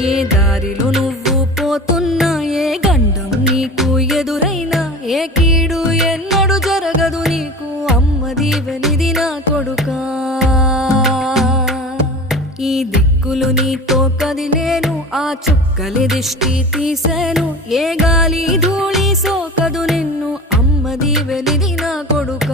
ఏ దారిలో నువ్వు పోతున్నా, ఏ గండం నీకు ఎదురైనా, ఏ కీడు ఎన్నడు జరగదు నీకు, అమ్మ దీవెనిది నా కొడుకా. ఈ దిక్కులు నీతో కదిలేను, ఆ చుక్కలి దిష్టి తీసేను, ఏ గాలి ధూళి సోకదు నిన్ను, అమ్మ దీవెనిది నా కొడుకా.